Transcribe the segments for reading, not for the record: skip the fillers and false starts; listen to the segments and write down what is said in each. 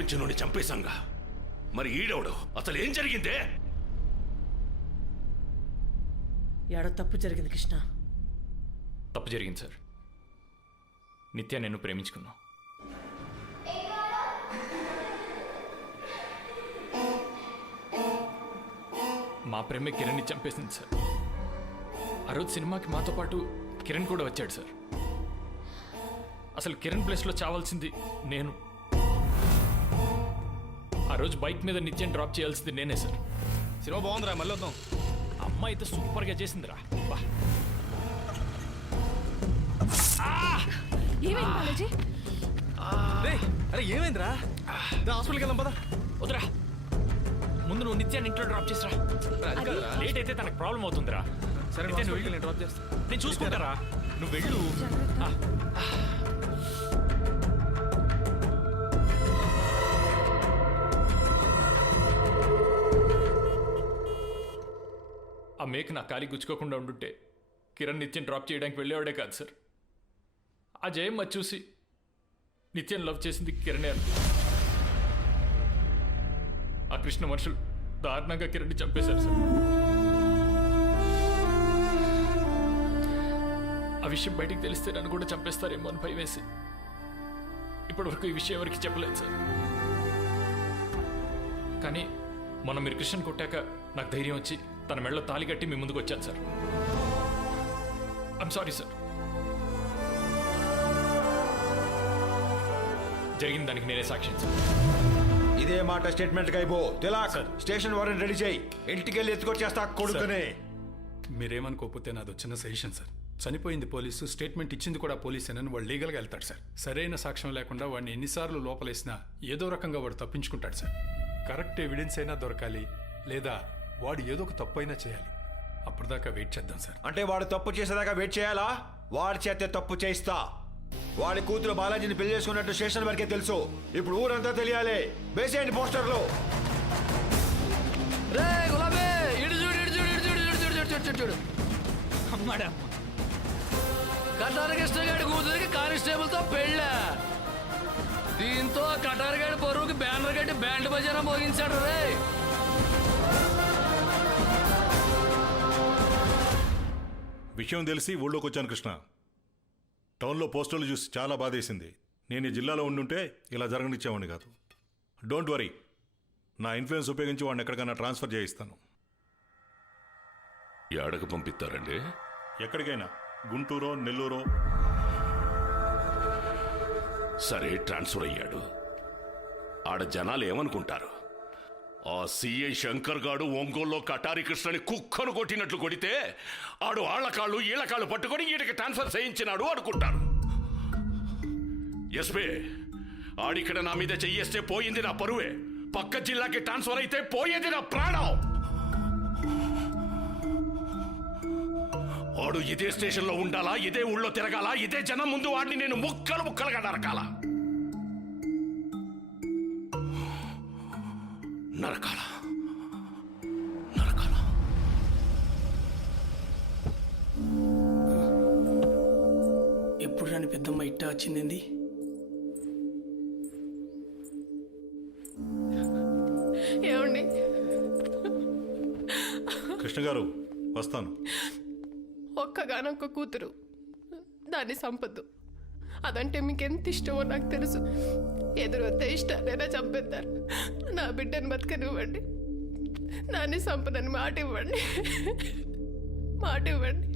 ప్రేమించినోని చంపేశాంగా. మరి ఈడవడు అసలు ఏం జరిగిందే? ఏడో తప్పు జరిగింది కృష్ణ. తప్పు జరిగింది సార్. నిత్య నేను ప్రేమించుకున్నా. మా ప్రేమే కిరణ్ని చంపేసింది సార్. ఆ రోజు సినిమాకి మాతో పాటు కిరణ్ కూడా వచ్చాడు సార్. అసలు కిరణ్ ప్లేస్లో చావాల్సింది నేను. ఆ రోజు బైక్ మీద నిత్యం డ్రాప్ చేయాల్సింది నేనే సార్. సినిమా బాగుందిరా, మళ్ళీ వద్దాం. అమ్మాయి అయితే సూపర్గా చేసిందిరా. బా అరే ఏమైందిరా? హాస్పిటల్కి వెళ్దాం పదా. వద్దురా, ముందు నువ్వు నిత్యాన్ని ఇంట్లో డ్రాప్ చేసిరా. లేట్ అయితే తనకు ప్రాబ్లం అవుతుందిరా. సరే నేను డ్రాప్ చేస్తా. నేను చూసుకుంటారా, నువ్వు వెళ్ళు. ఆ మేక్ నా కాలి గుచ్చుకోకుండా ఉండుంటే కిరణ్ నిత్యం డ్రాప్ చేయడానికి వెళ్ళేవాడే కాదు సార్. ఆ జయమ్మ చూసి నిత్యం లవ్ చేసింది కిరణే అని. ఆ కృష్ణ మనుషులు దారుణంగా కిరణ్ని చంపేశారు సార్. ఆ విషయం బయటికి తెలిస్తే నన్ను కూడా చంపేస్తారేమో అని భయం వేసి ఇప్పటి వరకు ఈ విషయం ఎవరికి చెప్పలేదు సార్. కానీ మొన్న మీరు కృష్ణన్ కొట్టాక నాకు ధైర్యం వచ్చి తన మెళ్ళలో తాళి కట్టి మీ ముందుకు వచ్చాను సార్. I'm sorry sir. జరిగిన దానికి నేనే సాక్ష్యం సార్. ఇదే మాట స్టేట్మెంట్ అయిపో. తిలాక్, స్టేషన్ వారెంట్ రెడీ చేయి. ఇంటికి వెళ్ళి ఎత్తుకొచ్చేస్తా కొడుకునే. మీరేమనుకోకపోతే నాది చిన్న సజెషన్ సార్. చనిపోయింది పోలీసు, స్టేట్మెంట్ ఇచ్చింది కూడా పోలీసేనని వాడు లీగల్గా వెళ్తాడు సార్. సరైన సాక్ష్యం లేకుండా వాడిని ఎన్నిసార్లు లోపలేసినా ఏదో రకంగా వాడు తప్పించుకుంటాడు సార్. కరెక్ట్ ఎవిడెన్స్ అయినా దొరకాలి, లేదా వాడు ఏదో ఒక తప్పు అయినా చేయాలి. అప్పటిదాకా వెయిట్ చేద్దాం సార్. అంటే వాడు తప్పు చేసేదాకా వెయిట్ చేయాలా? వాడి చేతే తప్పు చేయిస్తా. వాడి కూతురు బాలాజీని పెళ్లి చేసుకున్నట్టు స్టేషన్ వరకే తెలుసు. ఇప్పుడు ఊరంతా తెలియాలి. వేసేయండి పోస్టర్లు. కటారకృష్ణగాడి కూతురికి కానిస్టేబుల్ తో పెళ్ళ. దీంతో కటారగాడి పొరువుకి బ్యానర్ కట్టి బ్యాండ్ బజారా మోగించాడు రే. విషయం తెలిసి ఊళ్ళోకి వచ్చాను కృష్ణ. టౌన్లో పోస్టర్లు చూసి చాలా బాధేసింది. నేను ఈ జిల్లాలో ఉండుంటే ఇలా జరగనిచ్చేవాడిని కాదు. డోంట్ వరీ, నా ఇన్ఫ్లుయెన్స్ ఉపయోగించి వాడిని ఎక్కడికైనా ట్రాన్స్ఫర్ చేయిస్తాను. ఏడకు పంపిస్తారండి? ఎక్కడికైనా, గుంటూరో నెల్లూరో. సరే, ట్రాన్స్ఫర్ అయ్యాడు. ఆడ జనాలు ఏమనుకుంటారు? ఆ సిఐ శంకర్ గాడు ఒంగోల్లో కటారి కృష్ణని కుక్కను కొట్టినట్లు కొడితే ఆడు ఆళ్లకాళ్ళు ఈళ్లకాళ్ళు పట్టుకొని ఈడికి ట్రాన్స్ఫర్ చేయించినాడు అనుకుంటారు. ఎస్పీ, ఆడిక్కడ నా మీద చెయ్యేస్తే పోయింది నా పరువే. పక్క జిల్లాకి ట్రాన్స్ఫర్ అయితే పోయేది నా ప్రాణం. వాడు ఇదే స్టేషన్లో ఉండాలా, ఇదే ఊళ్ళో తిరగాల, ఇదే జనం ముందు వాడిని నేను ముక్కలు ముక్కలుగా నరకాల. నరకాల నరకాల. ఎప్పుడు రాని పెద్దమ్మ ఇట్టా వచ్చింది. ఏమండి? కృష్ణ గారు, వస్తాను. ఒక్కగానొక్క కూతురు, దాన్ని సంపద్దు. అదంటే మీకెంత ఇష్టమో నాకు తెలుసు. ఎదురొస్తే ఇష్టానైనా చంపేస్తారు. నా బిడ్డను బతకనివ్వండి, దాన్ని సంపదని మాట ఇవ్వండి, మాట ఇవ్వండి.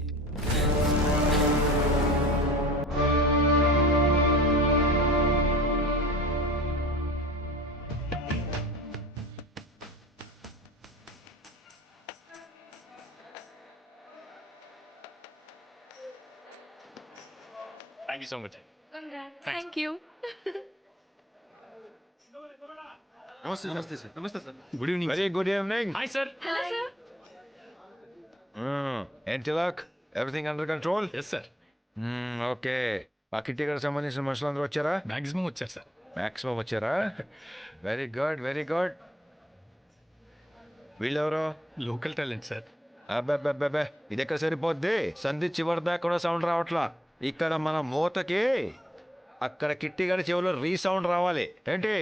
Thank you so much. Thank you. నమస్తే సార్. నమస్తే sir. Good evening. Very good evening. Hi sir. Hello, sir. ఏంటి Tilak, everything under control? Yes sir. Okay. ఆ కిట్టి గారికి సంబంధించిన మనుషులందరూ వచ్చారా? మ్యాక్సిమం వచ్చారు సార్. మ్యాక్సిమం వచ్చారా? Very good, very good. వీళ్ళెవరో? Local talent sir. అబ్బాబ్బాబ్బా, ఇది ఎక్కడ సరిపోద్ది? సంధి చివరి దాకా కూడా సౌండ్ రావట్లా. ఇక్కడ మన మూతకి అక్కడ కిట్టి గారి చెవిలో రీసౌండ్ రావాలి. ఏంటి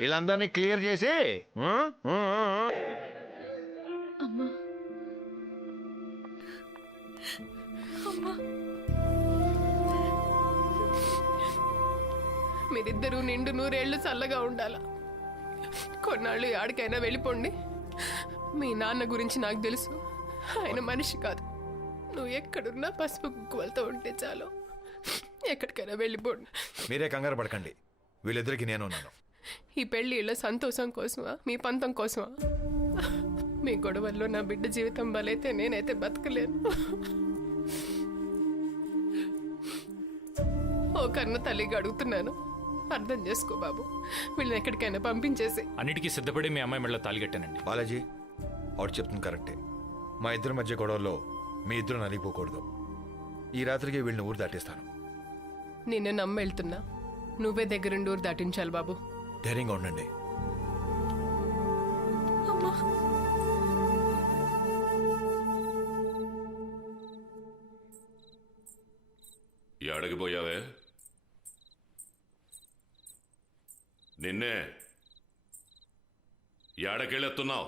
వీళ్ళందరినీ క్లియర్ చేసి మీరిద్దరూ నిండు నూరేళ్లు చల్లగా ఉండాలా. కొన్నాళ్ళు ఆడికైనా వెళ్ళిపోండి. మీ నాన్న గురించి నాకు తెలుసు, ఆయన మనిషి కాదు. నువ్వు ఎక్కడున్నా పసుపు కుక్కువలతో ఉంటే చాలు. ఎక్కడికైనా వెళ్ళిపోండి. మీరే కంగారు పడకండి, వీళ్ళిద్దరికి నేను ఉన్నాను. ఈ పెళ్ళిళ్ళ సంతోషం కోసమా, మీ పంతం కోసమా? మీ గొడవల్లో నా బిడ్డ జీవితం బలైతే నేనైతే బతకలేను. ఓ కన్న తల్లిగా అడుగుతున్నాను, అర్థం చేసుకో బాబు. వీళ్ళని ఎక్కడికైనా పంపించేసి. అన్నిటికీ సిద్ధపడి మీ అమ్మాయి మెడలో తాలిగట్టానండి. బాలాజీ ఆవిడ చెప్తుంది కరెక్టే. మా ఇద్దరి మధ్య గొడవల్లో మీ ఇద్దరు నలిగిపోకూడదు. ఈ రాత్రికి వీళ్ళని ఊరు దాటిస్తాను. నిన్ను నమ్మి వెళ్తున్నా, నువ్వే దగ్గరుండి ఊరు దాటించాలి బాబు. ధైర్యంగా ఉండండి. ఎడగిపోయావే? నిన్నే ఏడకెళ్ళెత్తున్నావు?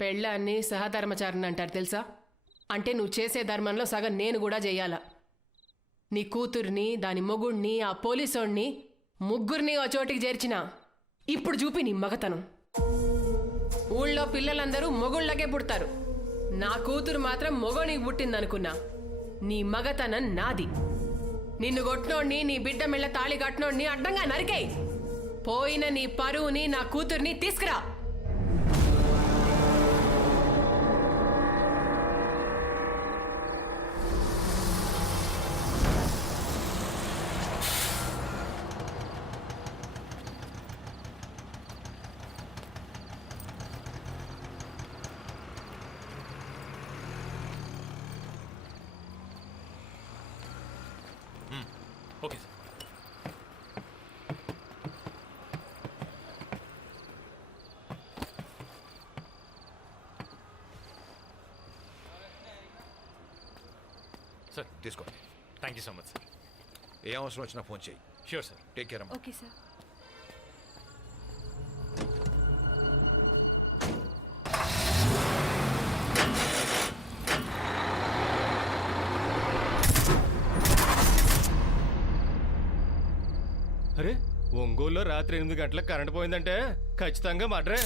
పెళ్ళాన్ని సహధర్మచారిని అంటారు తెలుసా? అంటే నువ్వు చేసే ధర్మంలో సగం నేను కూడా చెయ్యాలా. నీ కూతుర్ని, దాని మొగుణ్ణి, ఆ పోలీసోణ్ణి, ముగ్గురిని ఓ చోటికి చేర్చిన. ఇప్పుడు చూపి నీ మగతనం. ఊళ్ళో పిల్లలందరూ మొగుళ్ళకే పుడతారు, నా కూతురు మాత్రం మొగోనికి పుట్టిందనుకున్నా. నీ మగతనం నాది. నిన్ను కొట్టినోడ్ని, నీ బిడ్డ మెళ్ళ తాళి కట్టినోడ్ని అడ్డంగా నరికేయ్. పోయిన నీ పరువుని, నా కూతుర్ని తీసుకురా. Okay sir. సార్ తీసుకోండి. Thank you so much sir. ఏ అవసరం వచ్చినా ఫోన్ చేయి. Sure sir. టేక్ కేర్ అమ్మా. Okay sir. అరే ఒంగోలులో రాత్రి 8 గంటలకు కరెంట్ పోయిందంటే ఖచ్చితంగా మడ్రే.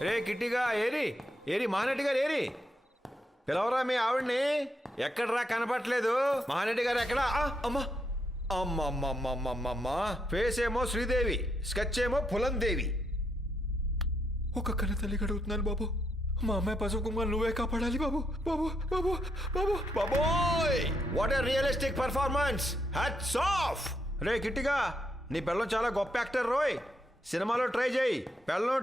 రే కిట్టిగా ఏరి ఏరి మహానటి గారు ఏరి పిలవరా మీ ఆవిడ్ని ఎక్కడరా కనపట్లేదు మహానటి గారు ఎక్కడా అమ్మా అమ్మమ్మమ్మమ్మమ్మమ్మా ఫేస్ ఏమో శ్రీదేవి స్కెచ్ ఏమో పులందేవి ఒక కన్న తల్లి గడుగుతున్నాను బాబు మా అమ్మాయి పసుపు కుంకుమ నువ్వే కాపాడాలి బాబు బాబు బాబు బాబు బాబోయ్ what a realistic performance hats off రే కిట్టిగా నీ పిల్లం చాలా గొప్ప యాక్టర్ రోయ్ సినిమాలో ట్రై చేయి పిల్లం